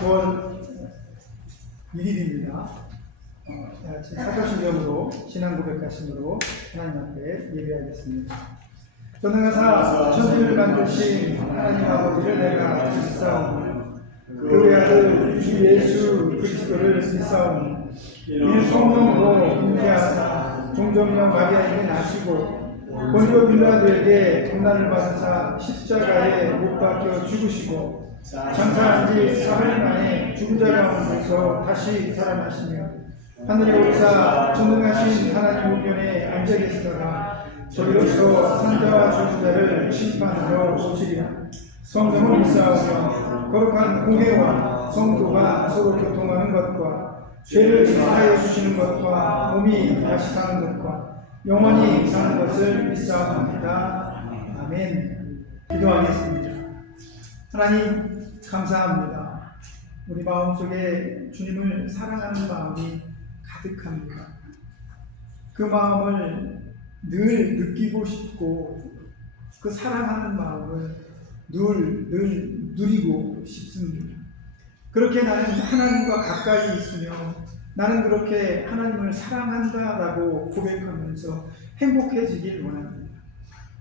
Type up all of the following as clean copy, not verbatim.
9월 1일입니다. 사도신경으로 신앙 고백하심으로 하나님 앞에 예배하겠습니다. 전능하사 천지를 만드신 하나님 아버지를 내가 믿사오니 그 외아들 주 예수 그리스도를 믿사오니 이 성령으로 잉태하사 종정녀 마리아에게 나시고 본디오 빌라도에게 고난을 받으사 십자가에 못 박혀 죽으시고 장사한 지 사흘 만에 죽은 자 가운데서 다시 살아나시며 하늘에 오르사 전능하신 하나님 우편에 앉아 계시다가 저리로서 산자와 죽은 자를 심판하러 오시리라. 성령을 믿사오며 거룩한 공회와 성도가 서로 교통하는 것과 죄를 사하여 주시는 것과 몸이 다시 사는 것과 영원히 사는 것을 믿사옵나이다. 아멘. 기도하겠습니다. 하나님 감사합니다. 우리 마음속에 주님을 사랑하는 마음이 가득합니다. 그 마음을 늘 느끼고 싶고 그 사랑하는 마음을 늘 누리고 싶습니다. 그렇게 나는 하나님과 가까이 있으며 나는 그렇게 하나님을 사랑한다라고 고백하면서 행복해지길 원합니다.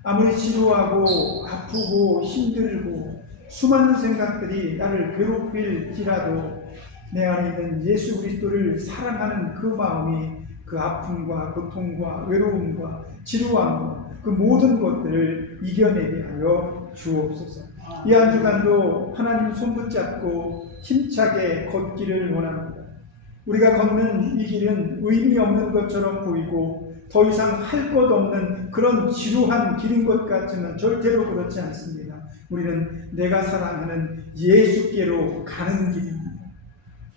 아무리 지루하고 아프고 힘들고 수많은 생각들이 나를 괴롭힐지라도 내 안에 있는 예수 그리스도를 사랑하는 그 마음이 그 아픔과 고통과 외로움과 지루함과 그 모든 것들을 이겨내게 하여 주옵소서. 이 한 주간도 하나님 손 붙잡고 힘차게 걷기를 원합니다. 우리가 걷는 이 길은 의미 없는 것처럼 보이고 더 이상 할 것 없는 그런 지루한 길인 것 같지만 절대로 그렇지 않습니다. 우리는 내가 사랑하는 예수께로 가는 길입니다.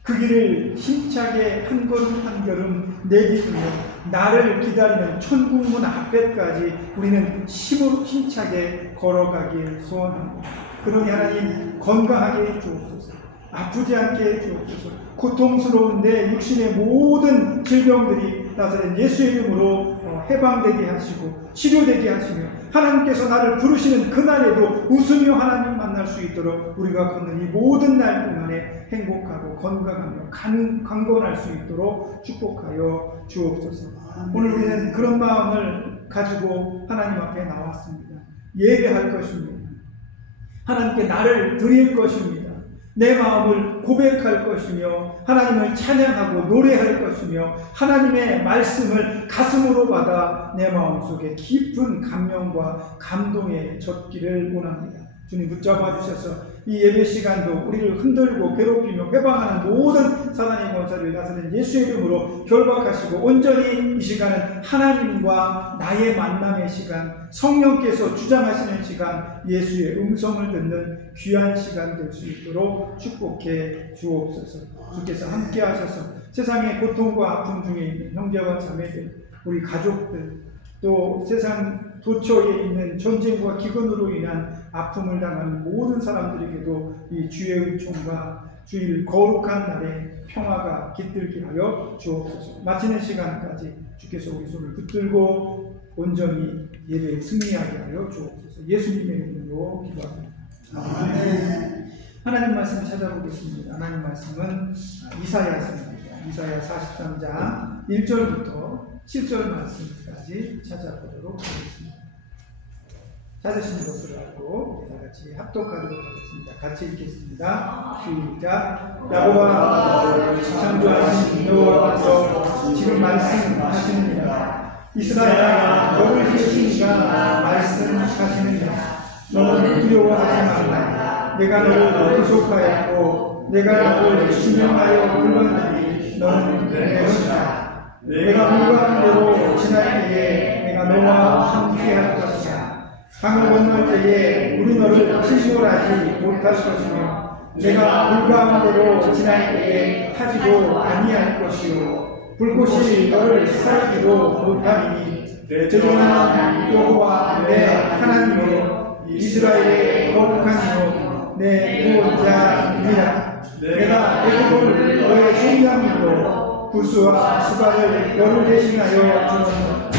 그 길을 힘차게 한 걸음 한 걸음 내딛으며 나를 기다리는 천국문 앞에까지 우리는 힘차게 걸어가길 소원합니다. 그러니 하나님 건강하게 해주옵소서. 아프지 않게 해주옵소서. 고통스러운 내 육신의 모든 질병들이 나사렛 예수의 이름으로 해방되게 하시고 치료되게 하시며 하나님께서 나를 부르시는 그날에도 웃으며 하나님 만날 수 있도록 우리가 걷는 이 모든 날 동안에 행복하고 건강하며 강건할 수 있도록 축복하여 주옵소서. 오늘 우리는 그런 마음을 가지고 하나님 앞에 나왔습니다. 예배할 것입니다. 하나님께 나를 드릴 것입니다. 내 마음을 고백할 것이며 하나님을 찬양하고 노래할 것이며 하나님의 말씀을 가슴으로 받아 내 마음속에 깊은 감명과 감동에 젖기를 원합니다. 주님 붙잡아 주셔서 이 예배 시간도 우리를 흔들고 괴롭히며 회방하는 모든 사단의 권세를 나서는 예수의 이름으로 결박하시고 온전히 이 시간은 하나님과 나의 만남의 시간, 성령께서 주장하시는 시간, 예수의 음성을 듣는 귀한 시간 될 수 있도록 축복해 주옵소서. 주께서 함께 하셔서 세상의 고통과 아픔 중에 있는 형제와 자매들, 우리 가족들, 또 세상 도처에 있는 전쟁과 기근으로 인한 아픔을 당하는 모든 사람들에게도 이 주의 은총과 주일 거룩한 날에 평화가 깃들게 하여 주옵소서. 마치는 시간까지 주께서 우리 손을 붙들고 온전히 예배에 승리하게 하여 주옵소서. 예수님의 이름으로 기도합니다. 아멘. 하나님 말씀 찾아보겠습니다. 하나님 말씀은 이사야서입니다. 이사야 43장 1절부터 7절 말씀까지 찾아보도록 하겠습니다. 찾으시는 것을 알고 다 같이 합독하도록 하겠습니다. 같이 읽겠습니다. 시작. 야곱아 창조하신 여호와께서 지금 말씀하시느니라. 이스라엘아 너를 지으신 이가 말씀하시느니라. 너는 두려워하지 말라. 내가 너를 구속하였고 내가 너를 지명하여 불렀느니 너는 내 것이다. 내가 물과는 대로 지날 때에 내가 너와 함께 할 것이다. 강을 건널 때에 우리 너를 침몰하지 못할 것이며 내가 물가운데로 지날 때에 타지도 아니할 것이요 불꽃이 너를 사르지도 못하리니 전능한 여호와 내 하나님이요 이스라엘의 거룩한 이요 내 구원자이니라. 내가 애굽을 너의 속량으로 구스와 수가를 너를 대신하여 주었노라.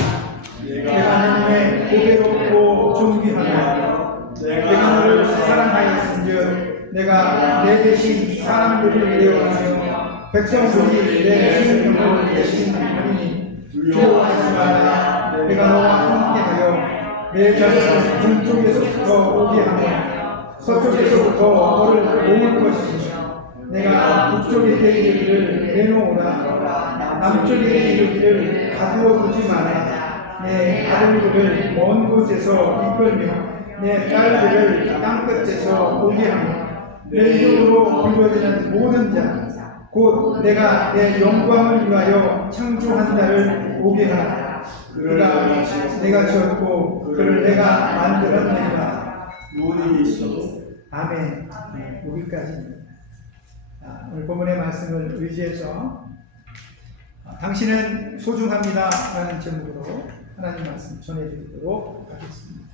내가 내 눈에 고배롭고 존귀하며 내가 너를 사랑하였은즉 내가 내 대신 사람들을 내어하며 백성들이 내 생명을 대신 하리니 두려워하지 말라. 내가 너와 함께하여 내 자손을 동쪽에서부터 오게 하며 서쪽에서부터 너를 모을 것이며 내가 북쪽에 이르기를 내놓으라. 남쪽에 이르기를 가두어 두지 마라. 내 아들들을 먼 곳에서 이끌며 내 딸들을 땅끝에서 오게 하며 내 이름으로 불러지는 모든 자 곧 내가 내 영광을 위하여 창조한 자를 오게 하라. 그가 내가 지었고 그를 내가 만들었느니라. 모든 있어. 아멘. 네, 여기까지입니다. 오늘 본문의 말씀을 의지해서 당신은 소중합니다 라는 제목으로 하나님 말씀 전해드리도록 하겠습니다.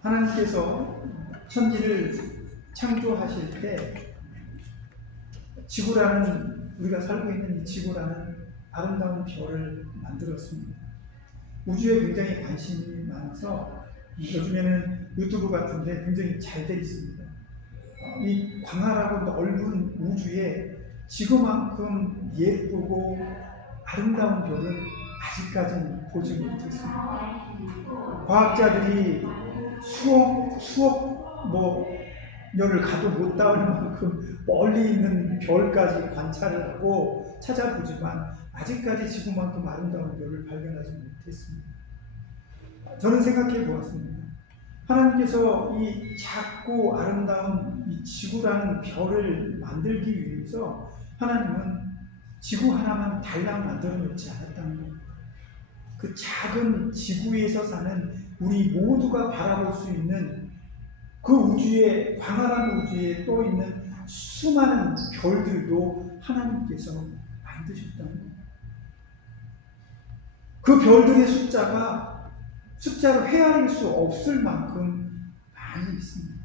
하나님께서 천지를 창조하실 때 지구라는, 우리가 살고 있는 이 지구라는 아름다운 별을 만들었습니다. 우주에 굉장히 관심이 많아서 요즘에는 유튜브 같은데 굉장히 잘 돼 있습니다. 이 광활하고 넓은 우주에 지구만큼 예쁘고 아름다운 별은 아직까지는 보지 못했습니다. 과학자들이 수억 년을 가도 못 닿을 만큼 멀리 있는 별까지 관찰을 하고 찾아보지만 아직까지 지구만큼 아름다운 별을 발견하지 못했습니다. 저는 생각해 보았습니다. 하나님께서 이 작고 아름다운 이 지구라는 별을 만들기 위해서 하나님은 지구 하나만 달랑 만들어 놓지 않았다는 겁니다. 그 작은 지구에서 사는 우리 모두가 바라볼 수 있는 그 우주에, 광활한 우주에 떠 있는 수많은 별들도 하나님께서 만드셨다는 겁니다. 그 별들의 숫자로 헤아릴 수 없을 만큼 많이 있습니다.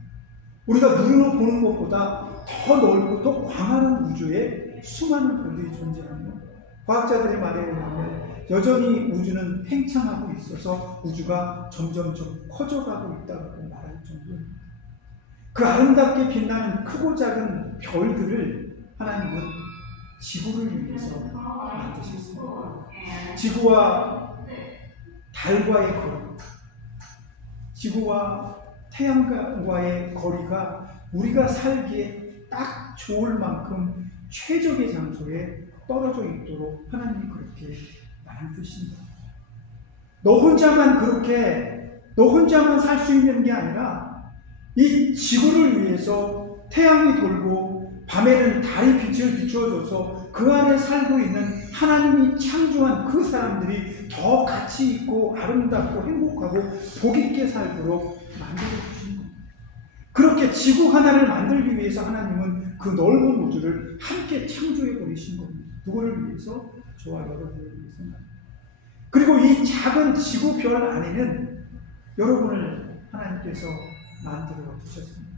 우리가 눈으로 보는 것보다 더 넓고 더 광활한 우주에 수많은 별들이 존재하며 과학자들의 말에 의하면 여전히 우주는 팽창하고 있어서 우주가 점점점 커져가고 있다고 말할 정도입니다. 그 아름답게 빛나는 크고 작은 별들을 하나님은 지구를 위해서 만드셨습니다. 지구와 달과의 거리, 지구와 태양과의 거리가 우리가 살기에 딱 좋을 만큼 최적의 장소에 떨어져 있도록 하나님이 그렇게 만드십니다. 너 혼자만 살 수 있는 게 아니라 이 지구를 위해서 태양이 돌고 밤에는 달이 빛을 비추어줘서 그 안에 살고 있는 하나님이 창조한 그 사람들이 더 가치 있고 아름답고 행복하고 복 있게 살도록 만들어 주신 겁니다. 그렇게 지구 하나를 만들기 위해서 하나님은 그 넓은 우주를 함께 창조해 버리신 겁니다. 누구를 위해서? 저와 여러분을 위해서. 그리고 이 작은 지구별 안에는 여러분을 하나님께서 만들어 두셨습니다.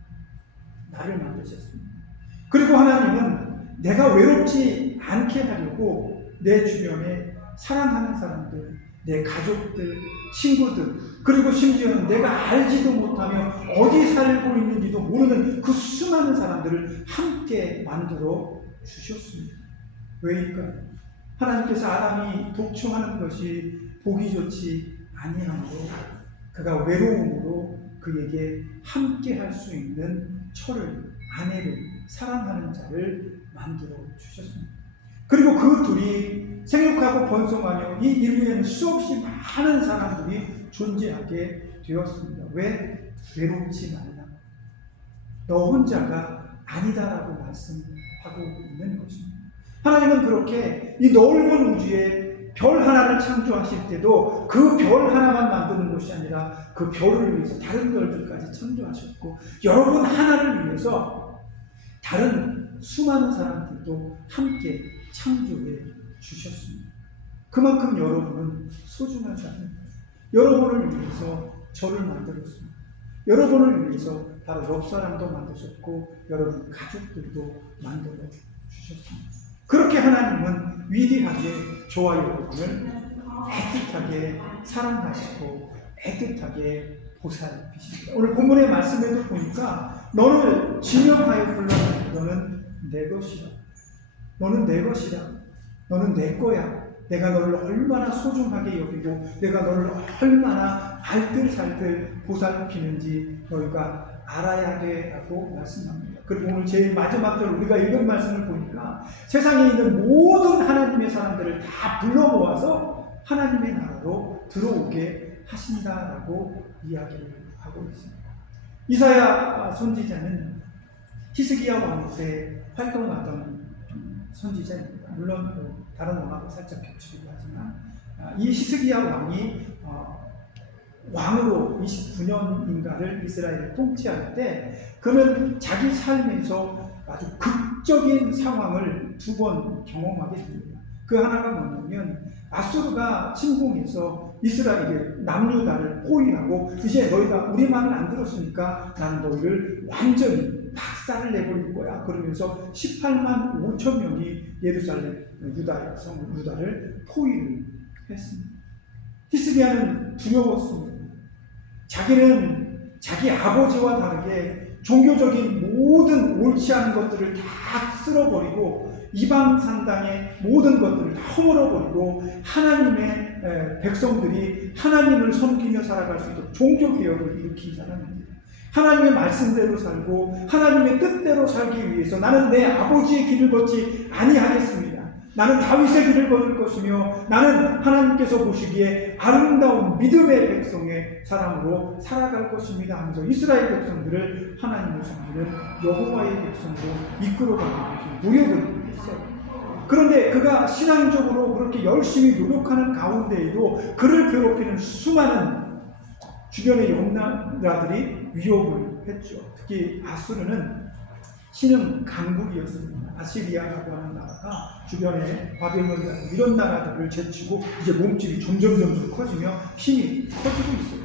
나를 만드셨습니다. 그리고 하나님은 내가 외롭지 않게 하려고 내 주변에 사랑하는 사람들, 내 가족들, 친구들, 그리고 심지어는 내가 알지도 못하며 어디 살고 있는지도 모르는 그 수많은 사람들을 함께 만들어 주셨습니다. 왜일까요? 하나님께서 아담이 독초하는 것이 보기 좋지 아니하므로 그가 외로움으로 그에게 함께 할 수 있는 철을, 아내를, 사랑하는 자를 만들어 주셨습니다. 그리고 그 둘이 생육하고 번성하며 이 인류에는 수없이 많은 사람들이 존재하게 되었습니다. 왜? 외롭지 말라. 너 혼자가 아니다라고 말씀하고 있는 것입니다. 하나님은 그렇게 이 넓은 우주에 별 하나를 창조하실 때도 그 별 하나만 만드는 것이 아니라 그 별을 위해서 다른 별들까지 창조하셨고 여러분 하나를 위해서 다른 수많은 사람들도 함께 창조해 주셨습니다. 그만큼 여러분은 소중한 사람입니다. 여러분을 위해서 저를 만들었습니다. 여러분을 위해서 바로 옆 사람도 만드셨고 여러분 가족들도 만들어 주셨습니다. 그렇게 하나님은 위대하게 저와 여러분을 애틋하게 사랑하시고 애틋하게 보살피십니다. 오늘 본문의 말씀에도 보니까 너를 지명하여 불렀으니 너는 내 것이라. 너는 내 것이라. 너는 내 거야. 내가 너를 얼마나 소중하게 여기고 내가 너를 얼마나 알뜰살뜰 보살피는지 너희가 알아야 돼 라고 말씀합니다. 그리고 오늘 제일 마지막 절 우리가 읽은 말씀을 보니까 세상에 있는 모든 하나님의 사람들을 다 불러 모아서 하나님의 나라로 들어오게 하신다라고 이야기를 하고 있습니다. 이사야 선지자는 히스기야 왕 때 활동하던 선지자입니다. 물론 다른 왕하고 살짝 겹치기도 하지만 이 히스기야 왕이 왕으로 29년인가를 이스라엘을 통치할 때 그는 자기 삶에서 아주 극적인 상황을 두 번 경험하게 됩니다. 그 하나가 뭐냐면 아수르가 침공해서 이스라엘의 남유다를 포위하고 이제 너희가 우리 말을 안 들었으니까 난 너희를 완전히 박살을 내버릴 거야. 그러면서 18만 5천 명이 예루살렘 유다를 포위를 했습니다. 히스기야는 두려웠습니다. 자기는 자기 아버지와 다르게 종교적인 모든 옳지 않은 것들을 다 쓸어버리고 이방 산당의 모든 것들을 다 허물어버리고 하나님의 백성들이 하나님을 섬기며 살아갈 수 있도록 종교개혁을 일으킨 사람입니다. 하나님의 말씀대로 살고 하나님의 뜻대로 살기 위해서 나는 내 아버지의 길을 걷지 아니하겠습니다. 나는 다윗의 길을 걸을 것이며 나는 하나님께서 보시기에 아름다운 믿음의 백성의 사람으로 살아갈 것입니다 하면서 이스라엘 백성들을 하나님을 섬기는 여호와의 백성으로 이끌어가기 위해서 노력을 했어요. 그런데 그가 신앙적으로 그렇게 열심히 노력하는 가운데에도 그를 괴롭히는 수많은 주변의 영나라들이 위협을 했죠. 특히 아수르는 신흥 강국이었습니다. 아시리아라고 하는 나라가 주변에 바벨론이나 이런 나라들을 제치고 이제 몸집이 점점 커지며 힘이 커지고 있어요.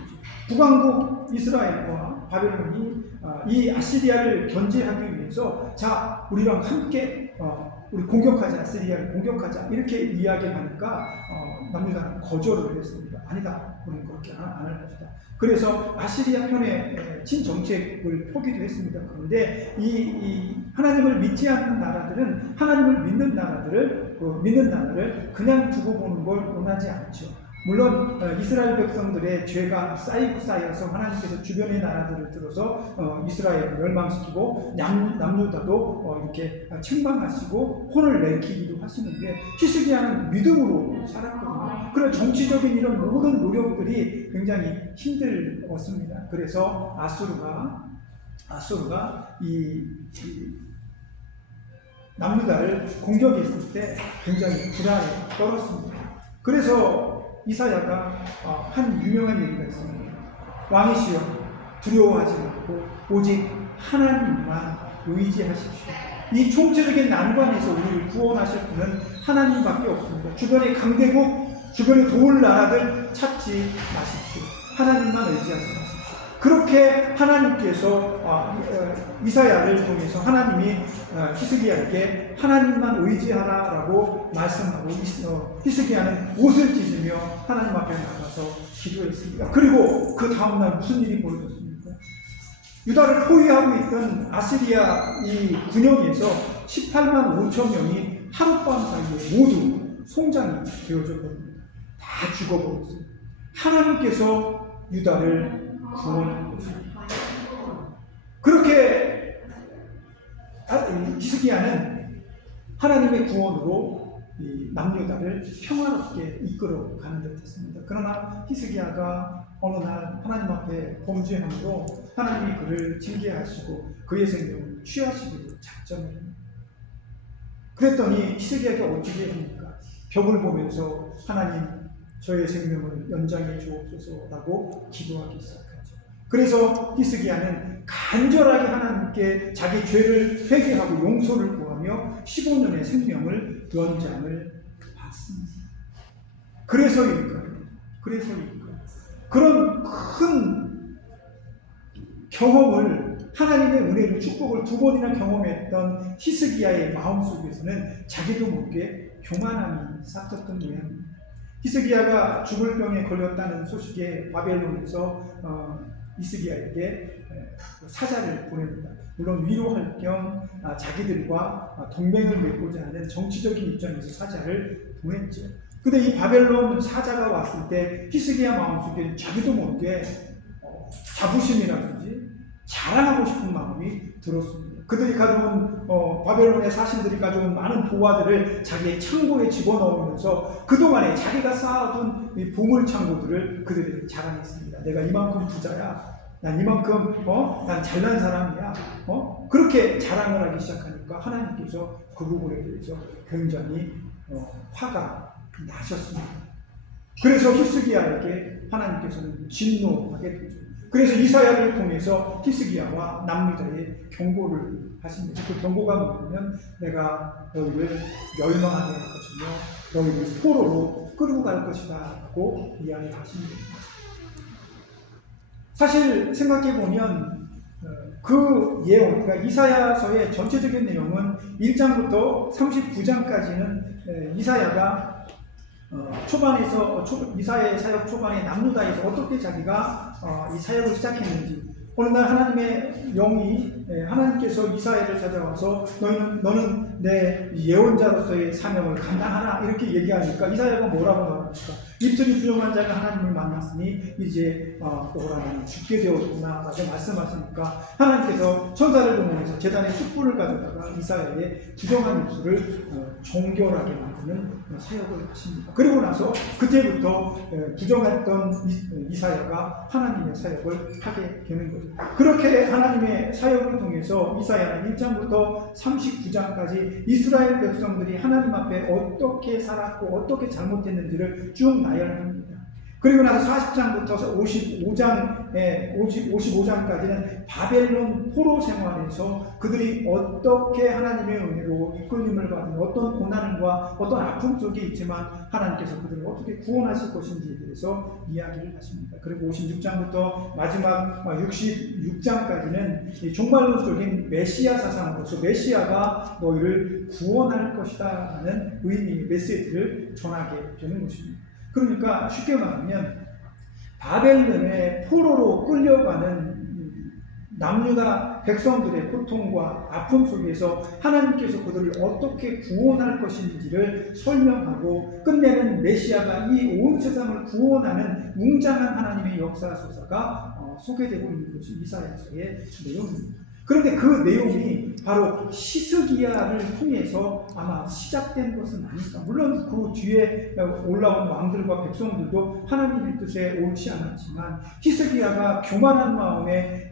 북왕국 이스라엘과 바벨론이 이 아시리아를 견제하기 위해서 자 우리랑 함께 우리 공격하자, 아시리아를 공격하자 이렇게 이야기하니까 남유다는 거절을 했습니다. 아니다, 우리는 그렇게 안 할 것이다. 그래서 아시리아 편의 친정책을 펴기도 했습니다. 그런데 이 하나님을 믿지 않는 나라들은 하나님을 믿는 나라를 그냥 두고 보는 걸 원하지 않죠. 물론 이스라엘 백성들의 죄가 쌓여서 하나님께서 주변의 나라들을 들어서 이스라엘을 멸망시키고 남유다도 이렇게 책망하시고 혼을 내키기도 하시는데 히스기야는 믿음으로 살았거든요. 그런 정치적인 이런 모든 노력들이 굉장히 힘들었습니다. 그래서 아수르가 이 남유다를 공격했을 때 굉장히 불안에 떨었습니다. 그래서 이사야가 한 유명한 얘기가 있습니다. 왕이시여 두려워하지 말고 오직 하나님만 의지하십시오. 이 총체적인 난관에서 우리를 구원하실 분은 하나님밖에 없습니다. 주변의 강대국, 주변의 도울 나라들 찾지 마십시오. 하나님만 의지하지 마십시오. 그렇게 하나님께서 이사야를 통해서 하나님이 히스기야에게 하나님만 의지하라라고 말씀하고 히스기야는 옷을 찢으며 하나님 앞에 나가서 기도했습니다. 그리고 그 다음날 무슨 일이 벌어졌습니까? 유다를 포위하고 있던 아시리아 이 군영에서 18만 5천 명이 하룻밤 사이에 모두 송장이 되어져 버립니다. 다 죽어버렸어요. 하나님께서 유다를 구원한 것입니다. 그렇게 히스기야는 하나님의 구원으로 이 남유다를 평화롭게 이끌어가는 듯했습니다. 그러나 히스기야가 어느 날 하나님 앞에 범죄함으로 하나님이 그를 징계하시고 그의 생명을 취하시기로 작정을 합니다. 그랬더니 히스기야가 어떻게 합니까? 벽을 보면서 하나님 저의 생명을 연장해 주옵소서라고 기도하기 시작합니다. 그래서 히스기야는 간절하게 하나님께 자기 죄를 회개하고 용서를 구하며 15년의 생명을 연장을 받습니다. 그래서일까요? 그런 큰 경험을 하나님의 은혜를 축복을 두 번이나 경험했던 히스기야의 마음속에서는 자기도 모르게 교만함이 싹텄던 모양입니다. 히스기야가 죽을 병에 걸렸다는 소식에 바벨론에서 히스기야에게 사자를 보냅니다. 물론 위로할 겸 자기들과 동맹을 맺고자 하는 정치적인 입장에서 사자를 보냈죠. 근데 이 바벨론 사자가 왔을 때 히스기야 마음속에 자기도 모르게 자부심이라든지 자랑하고 싶은 마음이 들었습니다. 그들이 가져온 바벨론의 사신들이 가져온 많은 보화들을 자기의 창고에 집어넣으면서 그동안에 자기가 쌓아둔 이 보물 창고들을 그들에게 자랑했습니다. 내가 이만큼 부자야. 난 이만큼 난 잘난 사람이야. 그렇게 자랑을 하기 시작하니까 하나님께서 그 부분에 대해서 굉장히 화가 나셨습니다. 그래서 히스기야에게 하나님께서는 진노하게 되죠. 그래서 이사야를 통해서 히스기야와 남유다에 경고를 하십니다. 그 경고가 뭐냐면 내가 너희를 멸망하게 할 것이며 너희를 포로로 끌고 갈 것이다 라고 이야기하십니다. 사실 생각해보면 그 예언, 그러니까 이사야서의 전체적인 내용은 1장부터 39장까지는 이사야가 초반에서 이사야의 사역 초반에 남유다에서 어떻게 자기가 이 사역을 시작했는지, 어느 날 하나님의 영이 하나님께서 이사야를 찾아와서 너는 내 예언자로서의 사명을 감당하라 이렇게 얘기하니까 이사야가 뭐라고 말합니까? 입술이 부정한 자가 하나님을 만났으니 이제 오라 나는 죽게 되었구나 라고 말씀하시니까 하나님께서 천사를 동원해서 제단에 숯불을 가져다가 이사야의 부정한 입술을 정결하게 만드는 사역을 하십니다. 그리고 나서 그때부터 부정했던 이사야가 하나님의 사역을 하게 되는 거죠. 그렇게 하나님의 사역을 통해서 이사야는 1장부터 39장까지 이스라엘 백성들이 하나님 앞에 어떻게 살았고 어떻게 잘못했는지를 쭉 나열합니다. 그리고 나서 40장부터 55장까지는 바벨론 포로 생활에서 그들이 어떻게 하나님의 은혜로 이끌림을 받는 어떤 고난과 어떤 아픔 속에 있지만 하나님께서 그들을 어떻게 구원하실 것인지에 대해서 이야기를 하십니다. 그리고 56장부터 마지막 66장까지는 종말론적인 메시아 사상으로서 메시아가 너희를 구원할 것이다 라는 의미의 메시지를 전하게 되는 것입니다. 그러니까 쉽게 말하면 바벨론의 포로로 끌려가는 남유다 백성들의 고통과 아픔 속에서 하나님께서 그들을 어떻게 구원할 것인지를 설명하고 끝내는 메시아가 이 온 세상을 구원하는 웅장한 하나님의 역사서사가 소개되고 있는 것이 이사야서의 내용입니다. 그런데 그 내용이 바로 히스기야를 통해서 아마 시작된 것은 아닐까. 물론 그 뒤에 올라온 왕들과 백성들도 하나님의 뜻에 옳지 않았지만 히스기야가 교만한 마음에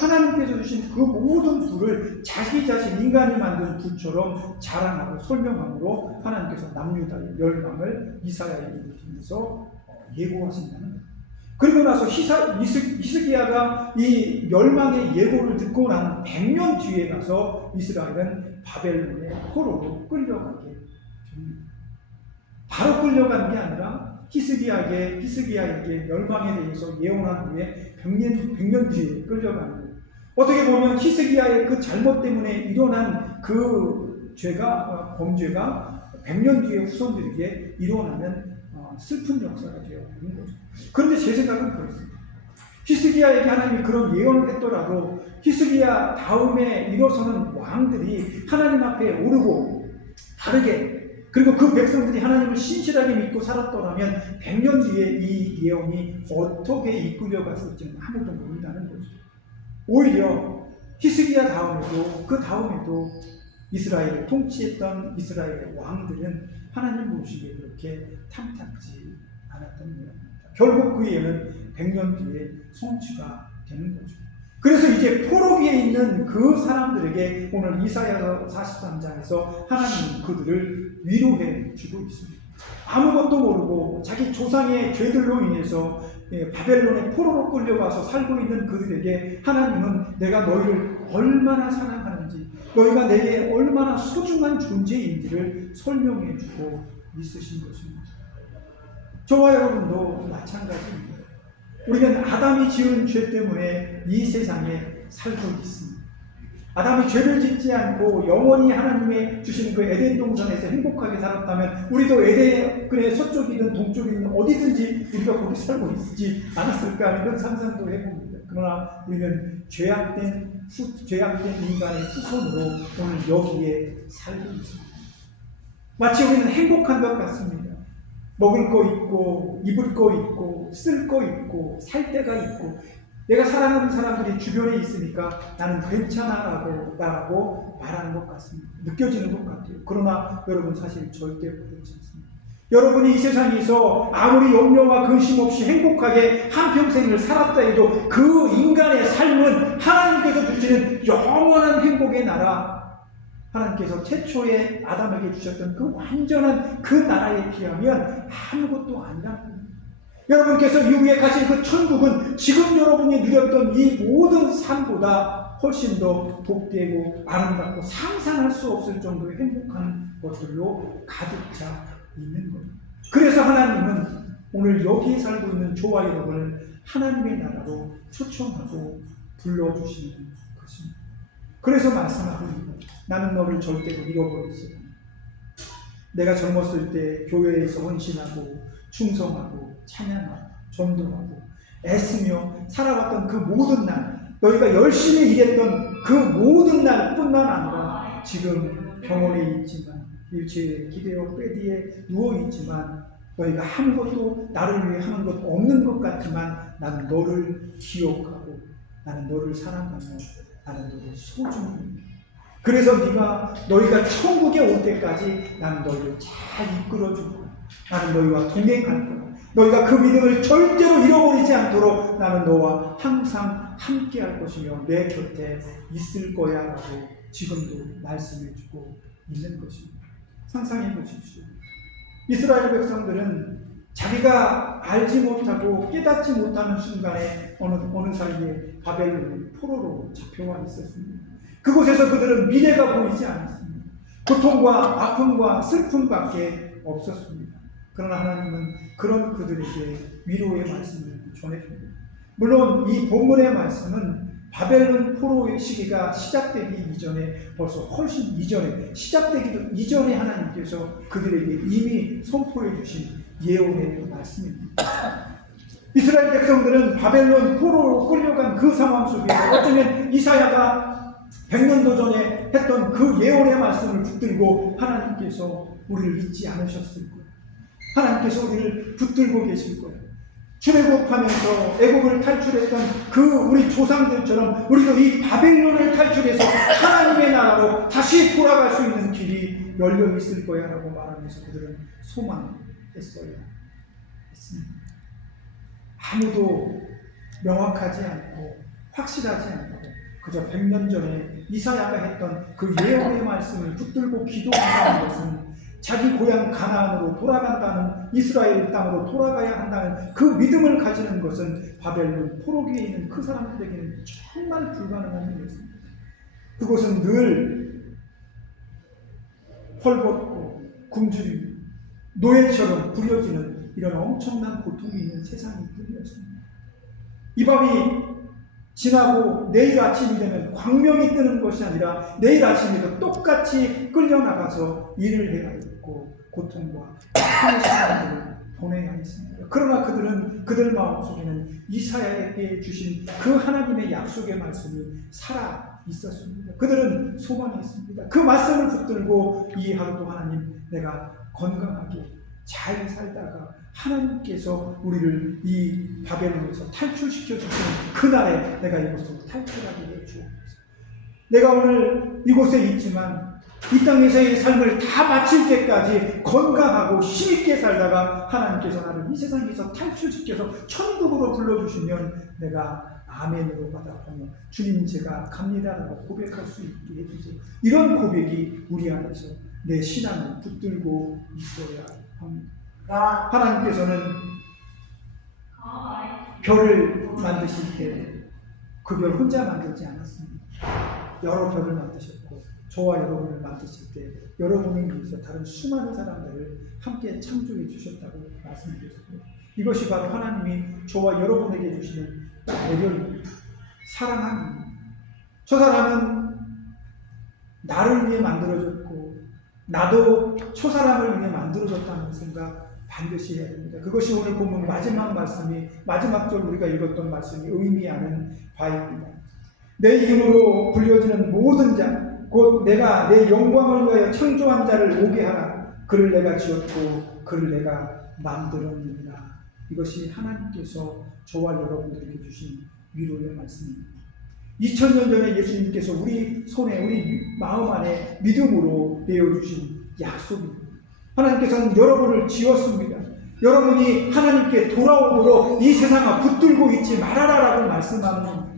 하나님께서 주신 그 모든 부를 자기 자신 인간이 만든 부처럼 자랑하고 설명함으로 하나님께서 남유다의 멸망을 이사야의 입을 통해서 예고하신다는 거예요. 그리고 나서 히스기야가 이 멸망의 예고를 듣고 난 100년 뒤에 가서 이스라엘은 바벨론의 포로로 끌려가게 됩니다. 바로 끌려간 게 아니라 히스기야에게 멸망에 대해서 예언한 후에 100년 뒤에 끌려가는 거예요. 어떻게 보면 히스기야의 그 잘못 때문에 일어난 그 범죄가 100년 뒤에 후손들에게 일어나는 슬픈 역사가 되어 있는 거죠. 그런데 제 생각은 그렇습니다. 히스기야에게 하나님이 그런 예언을 했더라도 히스기야 다음에 일어서는 왕들이 하나님 앞에 오르고 다르게 그리고 그 백성들이 하나님을 신실하게 믿고 살았더라면 100년 뒤에 이 예언이 어떻게 이끌려갔을지는 아무도 모른다는 거죠. 오히려 히스기야 다음에도 그 다음에도 이스라엘을 통치했던 이스라엘의 왕들은 하나님 보시기에 그렇게 탐탁지 않았던 모양입니다. 결국 그 예언은 100년 뒤에 성취가 되는 거죠. 그래서 이제 포로기에 있는 그 사람들에게 오늘 이사야 43장에서 하나님은 그들을 위로해 주고 있습니다. 아무것도 모르고 자기 조상의 죄들로 인해서 바벨론의 포로로 끌려가서 살고 있는 그들에게 하나님은 내가 너희를 얼마나 사랑하는지 너희가 내게 얼마나 소중한 존재인지를 설명해 주고 있으신 것입니다. 저와 여러분도 마찬가지입니다. 우리는 아담이 지은 죄 때문에 이 세상에 살고 있습니다. 아담이 죄를 짓지 않고 영원히 하나님의 주신 그 에덴 동산에서 행복하게 살았다면 우리도 에덴의 서쪽이든 동쪽이든 어디든지 우리가 거기 살고 있지 않았을까 하는 상상도 해봅니다. 그러나 우리는 죄악된 인간의 후손으로 오늘 여기에 살고 있습니다. 마치 우리는 행복한 것 같습니다. 먹을 거 있고, 입을 거 있고, 쓸 거 있고, 살 데가 있고, 내가 사랑하는 사람들이 주변에 있으니까 나는 괜찮아라고 말하는 것 같습니다. 느껴지는 것 같아요. 그러나 여러분 사실 절대 그렇지 않습니다. 여러분이 이 세상에서 아무리 염려와 근심 없이 행복하게 한평생을 살았다 해도 그 인간의 삶은 하나님께서 주시는 영원한 행복의 나라, 하나님께서 최초에 아담에게 주셨던 그 완전한 그 나라에 비하면 아무것도 아니라는 겁니다. 여러분께서 이후에 가실 그 천국은 지금 여러분이 누렸던 이 모든 삶보다 훨씬 더 복되고 아름답고 상상할 수 없을 정도의 행복한 것들로 가득 차 있는 겁니다. 그래서 하나님은 오늘 여기에 살고 있는 저와 여러분을 하나님의 나라로 초청하고 불러주시는 것입니다. 그래서 말씀하고 있는 겁니다. 나는 너를 절대로 잃어버리지 않아. 내가 젊었을 때 교회에서 헌신하고 충성하고 찬양하고 전도하고 애쓰며 살아왔던 그 모든 날, 너희가 열심히 일했던 그 모든 날뿐만 아니라 지금 병원에 있지만 일체에 기대어 빼디에 누워있지만 너희가 아무것도 나를 위해 하는 것 없는 것 같지만 나는 너를 기억하고 나는 너를 사랑하며 나는 너를 소중히, 그래서 너희가 천국에 올 때까지 나는 너희를 잘 이끌어줄 거야. 나는 너희와 동행할 거야. 너희가 그 믿음을 절대로 잃어버리지 않도록 나는 너와 항상 함께 할 것이며 내 곁에 있을 거야 라고 지금도 말씀해주고 있는 것입니다. 상상해 보십시오. 이스라엘 백성들은 자기가 알지 못하고 깨닫지 못하는 순간에 어느 사이에 바벨론의 포로로 잡혀와 있었습니다. 그곳에서 그들은 미래가 보이지 않았습니다. 고통과 아픔과 슬픔밖에 없었습니다. 그러나 하나님은 그런 그들에게 위로의 말씀을 전해줍니다. 물론 이 본문의 말씀은 바벨론 포로의 시기가 시작되기 이전에 벌써 훨씬 이전에 시작되기도 이전에 하나님께서 그들에게 이미 선포해 주신 예언의 말씀입니다. 이스라엘 백성들은 바벨론 포로로 끌려간 그 상황 속에서 어쩌면 이사야가 100년도 전에 했던 그 예언의 말씀을 붙들고 하나님께서 우리를 잊지 않으셨을 거예요. 하나님께서 우리를 붙들고 계실 거예요. 출애굽하면서 애굽을 탈출했던 그 우리 조상들처럼 우리도 이 바벨론을 탈출해서 하나님의 나라로 다시 돌아갈 수 있는 길이 열려 있을 거야 라고 말하면서 그들은 소망했어야 했습니다. 아무도 명확하지 않고 확실하지 않고 그저 100년 전에 이사야가 했던 그 예언의 말씀을 붙들고 기도한다는 것은 자기 고향 가나안으로 돌아간다는, 이스라엘 땅으로 돌아가야 한다는 그 믿음을 가지는 것은 바벨론 포로기에 있는 그 사람들에게는 정말 불가능한 일이었습니다. 그곳은 늘 헐벗고 굶주리고 노예처럼 부려지는 이런 엄청난 고통이 있는 세상일 뿐이었습니다. 이 밤이 지나고 내일 아침이 되면 광명이 뜨는 것이 아니라 내일 아침에도 똑같이 끌려나가서 일을 해야 했고 고통과 아픔의 시간을 보내야 했습니다. 그러나 그들 마음속에는 이사야에게 주신 그 하나님의 약속의 말씀이 살아 있었습니다. 그들은 소망했습니다. 그 말씀을 붙들고 이 하루도 하나님, 내가 건강하게 잘 살다가 하나님께서 우리를 이 바벨론에서 탈출시켜 주시는 그날에 내가 이곳으로 탈출하게 해 주옵소서. 내가 오늘 이곳에 있지만 이 땅에서의 삶을 다 마칠 때까지 건강하고 힘있게 살다가 하나님께서 나를 이 세상에서 탈출시켜서 천국으로 불러주시면 내가 아멘으로 받아보며 주님 제가 갑니다라고 고백할 수 있게 해주세요. 이런 고백이 우리 안에서 내 신앙을 붙들고 있어야 합니다. 하나님께서는 별을 만드실 때 그 별 혼자 만들지 않았습니다. 여러 별을 만드셨고 저와 여러분을 만드실 때 여러분을 위해서 다른 수많은 사람들을 함께 창조해 주셨다고 말씀드렸습니다. 이것이 바로 하나님이 저와 여러분에게 주시는 배려입니다. 사랑합니다. 저 사람은 나를 위해 만들어졌고 나도 저 사람을 위해 만들어졌다는 생각 반드시 해야 됩니다. 그것이 오늘 본문 마지막 말씀이, 마지막 절 우리가 읽었던 말씀이 의미하는 바입니다. 내 이름으로 불려지는 모든 자, 곧 내가 내 영광을 위하여 창조한 자를 오게 하라. 그를 내가 지었고 그를 내가 만들었느니라. 이것이 하나님께서 저와 여러분들에게 주신 위로의 말씀입니다. 2000년 전에 예수님께서 우리 손에, 우리 마음 안에 믿음으로 내어주신 약속입니다. 하나님께서는 여러분을 지었습니다. 여러분이 하나님께 돌아오도록 이 세상을 붙들고 있지 말아라라고 말씀하는 겁니다.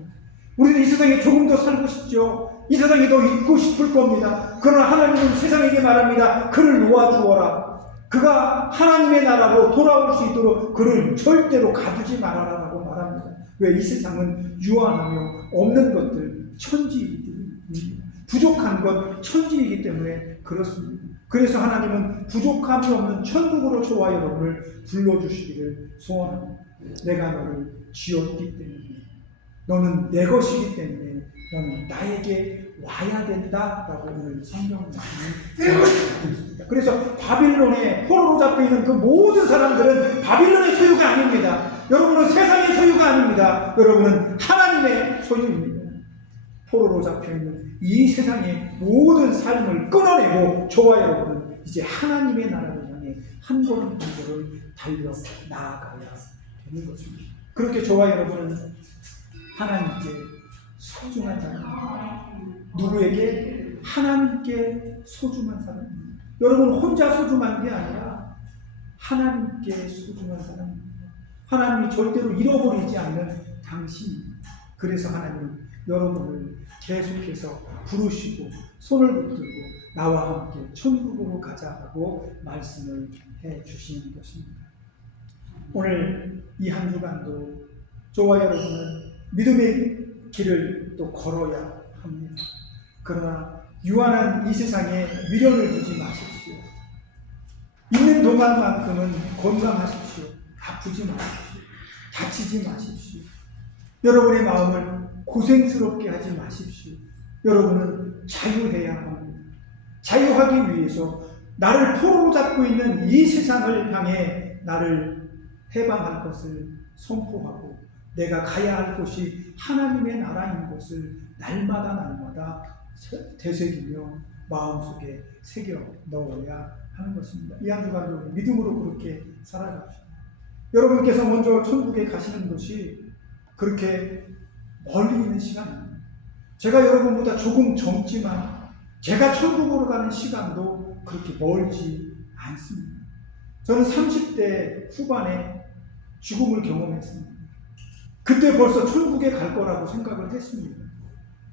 우리는 이 세상에 조금 더 살고 싶죠. 이 세상에 더 있고 싶을 겁니다. 그러나 하나님은 세상에게 말합니다. 그를 놓아주어라. 그가 하나님의 나라로 돌아올 수 있도록 그를 절대로 가두지 말아라라고 말합니다. 왜? 이 세상은 유한하며 없는 것들, 천지이기 때문입니다. 부족한 것, 천지이기 때문에 그렇습니다. 그래서 하나님은 부족함이 없는 천국으로 저와 여러분을 불러주시기를 소원합니다. 내가 너를 지었기 때문에, 너는 내 것이기 때문에 너는 나에게 와야 된다라고 오늘 성경 말씀이 있습니다. 그래서 바빌론에 포로로 잡혀있는 그 모든 사람들은 바빌론의 소유가 아닙니다. 여러분은 세상의 소유가 아닙니다. 여러분은 하나님의 소유입니다. 포로로 잡혀있는 이 세상의 모든 삶을 끊어내고 저와 여러분은 이제 하나님의 나라를 향해 한 걸음 한 걸음 달려 나아가야 되는 것입니다. 그렇게 저와 여러분은 하나님께 소중한 사람입니다. 누구에게? 하나님께 소중한 사람입니다. 여러분 혼자 소중한 게 아니라 하나님께 소중한 사람입니다. 하나님이 절대로 잃어버리지 않는 당신입니다. 그래서 하나님은 여러분을 계속해서 부르시고 손을 붙들고 나와 함께 천국으로 가자라고 말씀을 해 주시는 것입니다. 오늘 이 한 주간도 저와 여러분은 믿음의 길을 또 걸어야 합니다. 그러나 유한한 이 세상에 미련을 두지 마십시오. 있는 동안만큼은 건강하십시오. 아프지 마십시오. 다치지 마십시오. 여러분의 마음을 고생스럽게 하지 마십시오. 여러분은 자유해야 합니다. 자유하기 위해서 나를 포로로 잡고 있는 이 세상을 향해 나를 해방할 것을 선포하고 내가 가야 할 곳이 하나님의 나라인 것을 날마다 되새기며 마음속에 새겨 넣어야 하는 것입니다. 이 한 주간도 믿음으로 그렇게 살아갑시다. 여러분께서 먼저 천국에 가시는 것이 그렇게 멀리 있는 시간입니다. 제가 여러분보다 조금 젊지만 제가 천국으로 가는 시간도 그렇게 멀지 않습니다. 저는 30대 후반에 죽음을 경험했습니다. 그때 벌써 천국에 갈 거라고 생각을 했습니다.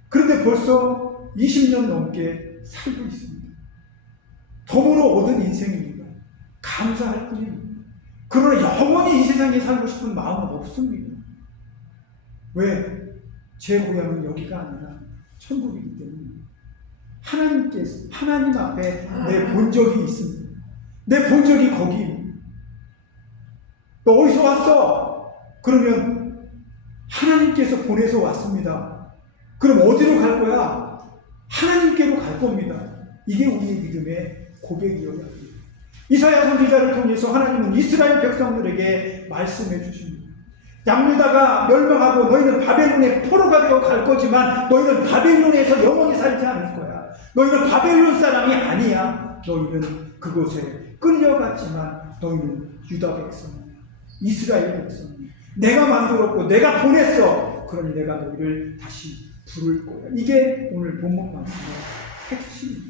그런데 벌써 20년 넘게 살고 있습니다. 덤으로 얻은 인생입니다. 감사할 뿐입니다. 그러나 영원히 이 세상에 살고 싶은 마음은 없습니다. 왜? 제 고향은 여기가 아니라 천국이기 때문입니다. 하나님 앞에 내 본적이 있습니다. 내 본적이 거기입니다. 너 어디서 왔어? 그러면 하나님께서 보내서 왔습니다. 그럼 어디로 갈 거야? 하나님께로 갈 겁니다. 이게 우리의 믿음의 고백이어야 합니다. 이사야 선지자를 통해서 하나님은 이스라엘 백성들에게 말씀해 주십니다. 양유다가 멸망하고 너희는 바벨론에 포로가 되어 갈 거지만 너희는 바벨론에서 영원히 살지 않을 거야. 너희는 바벨론 사람이 아니야. 너희는 그곳에 끌려갔지만 너희는 유다 백성이야. 이스라엘 백성이야. 내가 만들었고 내가 보냈어. 그러니 내가 너희를 다시 부를 거야. 이게 오늘 본문 말씀의 핵심입니다.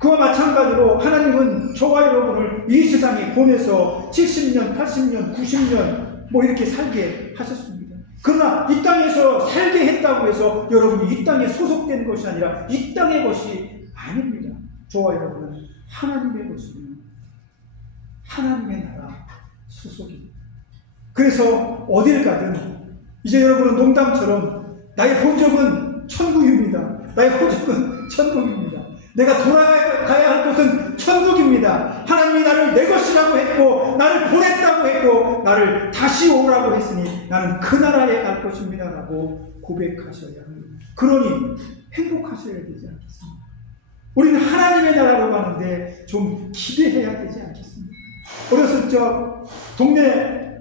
그와 마찬가지로 하나님은 저와 여러분을 이 세상에 보내서 70년, 80년, 90년 이렇게 살게 하셨습니다. 그러나 이 땅에서 살게 했다고 해서 여러분이 이 땅에 소속된 것이 아니라 이 땅의 것이 아닙니다. 저와 여러분은 하나님의 것입니다. 하나님의 나라 소속입니다. 그래서 어딜 가든 이제 여러분은 농담처럼 나의 본적은 천국입니다. 나의 본적은 천국입니다. 내가 돌아가야 할 곳은 천국입니다. 하나님이 나를 내 것이라고 했고 나를 보냈다고 했고 나를 다시 오라고 했으니 나는 그 나라에 갈 것입니다 라고 고백하셔야 합니다. 그러니 행복하셔야 되지 않겠습니까? 우리는 하나님의 나라로 가는데 좀 기대해야 되지 않겠습니까? 어렸을 적 저 동네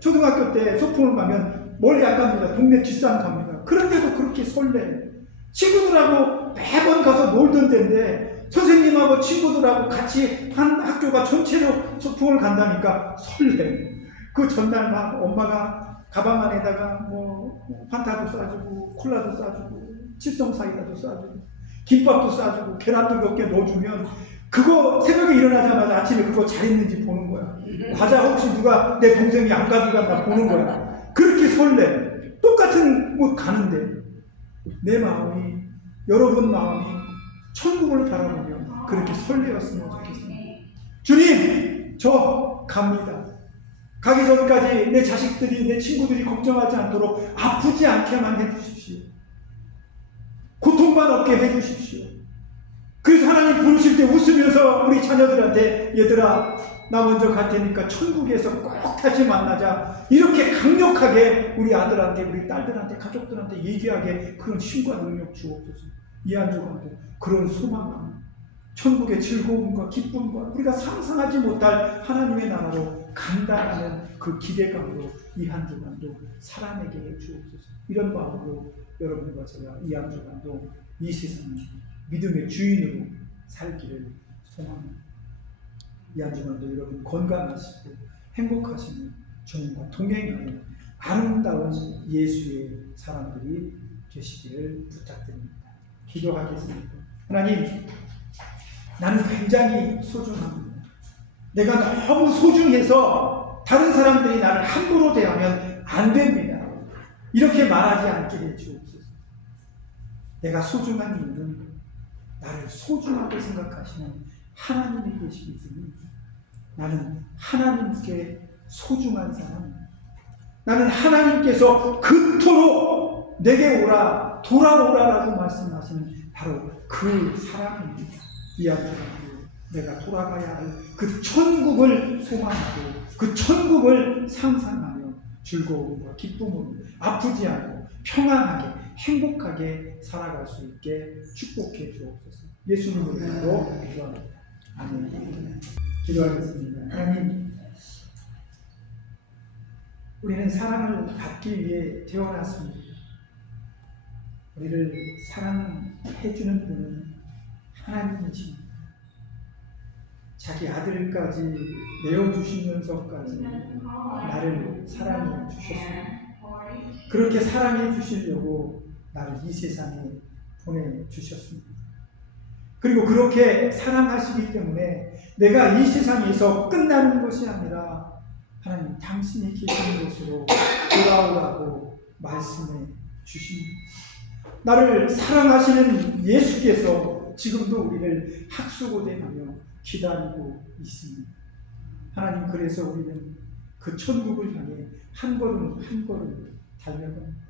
초등학교 때 소풍을 가면 멀리 안 갑니다. 동네 뒷산 갑니다. 그런데도 그렇게 설레요. 친구들하고 매번 가서 놀던 때인데 선생님하고 친구들하고 같이 한 학교가 전체로 소풍을 간다니까 설레요. 그 전날 막 엄마가 가방 안에다가 뭐 판타도 싸주고 콜라도 싸주고 칠성 사이다도 싸주고 김밥도 싸주고 계란도 몇 개 넣어주면 그거 새벽에 일어나자마자 아침에 그거 잘 있는지 보는 거야. 과자 혹시 누가 내 동생이 안 가져갔나 보는 거야. 그렇게 설레. 똑같은 곳 가는데 내 마음이 여러분 마음이 천국을 바라보며 그렇게 설레었으면 좋겠습니다. 주님 저 갑니다. 가기 전까지 내 자식들이 내 친구들이 걱정하지 않도록 아프지 않게만 해주십시오. 고통만 없게 해주십시오. 그래서 하나님 부르실 때 웃으면서 우리 자녀들한테 얘들아 나 먼저 갈 테니까 천국에서 꼭 다시 만나자 이렇게 강력하게 우리 아들한테 우리 딸들한테 가족들한테 얘기하게 그런 힘과 능력 주옵소서. 이 한 주간도 그런 소망감 천국의 즐거움과 기쁨과 우리가 상상하지 못할 하나님의 나라로 간다는 그 기대감으로 이 한 주간도 살아내게 해 주옵소서. 이런 마음으로 여러분과 제가 이 한 주간도 이 세상에 믿음의 주인으로 살기를 소망합니다. 이 한 주간도 여러분 건강하시고 행복하시는 주님과 동행하는 아름다운 예수의 사람들이 되시기를 부탁드립니다. 기도하겠습니다. 하나님, 나는 굉장히 소중합니다. 내가 너무 소중해서 다른 사람들이 나를 함부로 대하면 안 됩니다. 이렇게 말하지 않게 해주옵소서. 내가 소중한 이유는 나를 소중하게 생각하시는 하나님이 계시기 때문에 나는 하나님께 소중한 사람입니다. 나는 하나님께서 그토록 내게 오라 돌아오라라고 말씀하시는 바로 그 사람입니다. 이 한 주간도 내가 돌아가야 할 그 천국을 소망하고 그 천국을 상상하며 즐거움과 기쁨으로 아프지 않고 평안하게 행복하게 살아갈 수 있게 축복해 주옵소서. 예수님의 이름으로 기도합니다. 아멘. 기도하겠습니다. 하나님, 우리는 사랑을 받기 위해 태어났습니다. 우리를 사랑해주는 분은 하나님이십니다. 자기 아들까지 내어주시면서까지 나를 사랑해 주셨습니다. 그렇게 사랑해 주시려고 나를 이 세상에 보내주셨습니다. 그리고 그렇게 사랑하시기 때문에 내가 이 세상에서 끝나는 것이 아니라 하나님 당신이 계신 곳으로 돌아오라고 말씀해 주십니다. 나를 사랑하시는 예수께서 지금도 우리를 학수고대하며 기다리고 있습니다. 하나님, 그래서 우리는 그 천국을 향해 한 걸음 한 걸음 달려갑니다.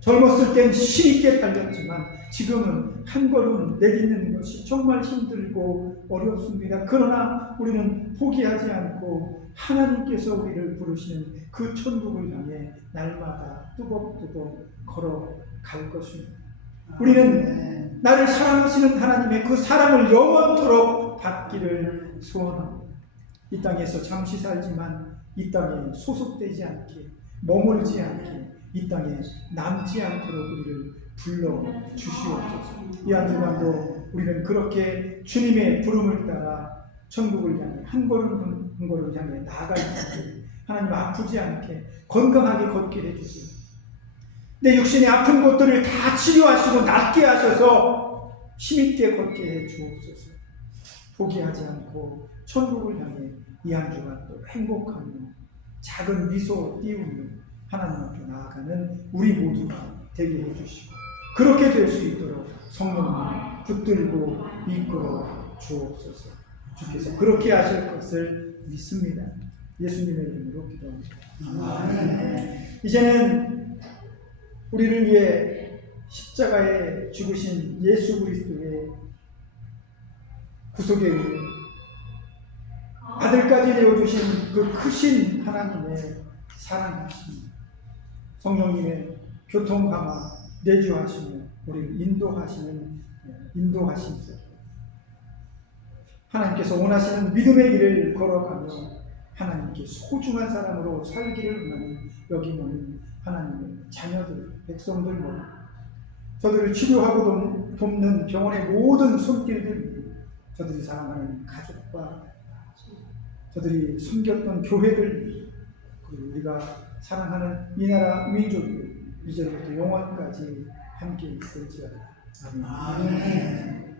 젊었을 땐 힘있게 달렸지만 지금은 한 걸음 내딛는 것이 정말 힘들고 어렵습니다. 그러나 우리는 포기하지 않고 하나님께서 우리를 부르시는 그 천국을 향해 날마다 뚜벅뚜벅 걸어갈 것입니다. 우리는 나를 사랑하시는 하나님의 그 사랑을 영원토록 받기를 소원합니다. 이 땅에서 잠시 살지만 이 땅에 소속되지 않게, 머물지 않게, 이 땅에 남지 않도록 우리를 불러주시옵소서. 이 한 주간도 우리는 그렇게 주님의 부름을 따라 천국을 향해 한 걸음 한 걸음 향해 나아갈 수 있게 하나님 아프지 않게 건강하게 걷게 해주세요. 내 육신의 아픈 것들을 다 치료하시고 낫게 하셔서 힘있게 걷게 해 주옵소서. 포기하지 않고 천국을 향해 이 한 주간도 행복하며 작은 미소 띄우며 하나님 앞에 나아가는 우리 모두가 되게 해주시고 그렇게 될 수 있도록 성령님 붙들고 이끌어 주옵소서. 주께서 그렇게 하실 것을 믿습니다. 예수님의 이름으로 기도합니다. 아멘. 이제는 우리를 위해 십자가에 죽으신 예수 그리스도의 구속의 은혜, 아들까지 내어주신 그 크신 하나님의 사랑하심, 성령님의 교통감화 내주하시며 우리를 인도하심서 하나님께서 원하시는 믿음의 길을 걸어가며 하나님께 소중한 사람으로 살기를 원하는 여기 모인 하나님의 자녀들, 백성들 모두 저들을 치료하고 돕는 병원의 모든 손길들, 저들이 사랑하는 가족과 저들이 섬겼던 교회들, 그리고 우리가 사랑하는 이 나라 민족이 이제부터 영원까지 함께 있을지어다. 아멘.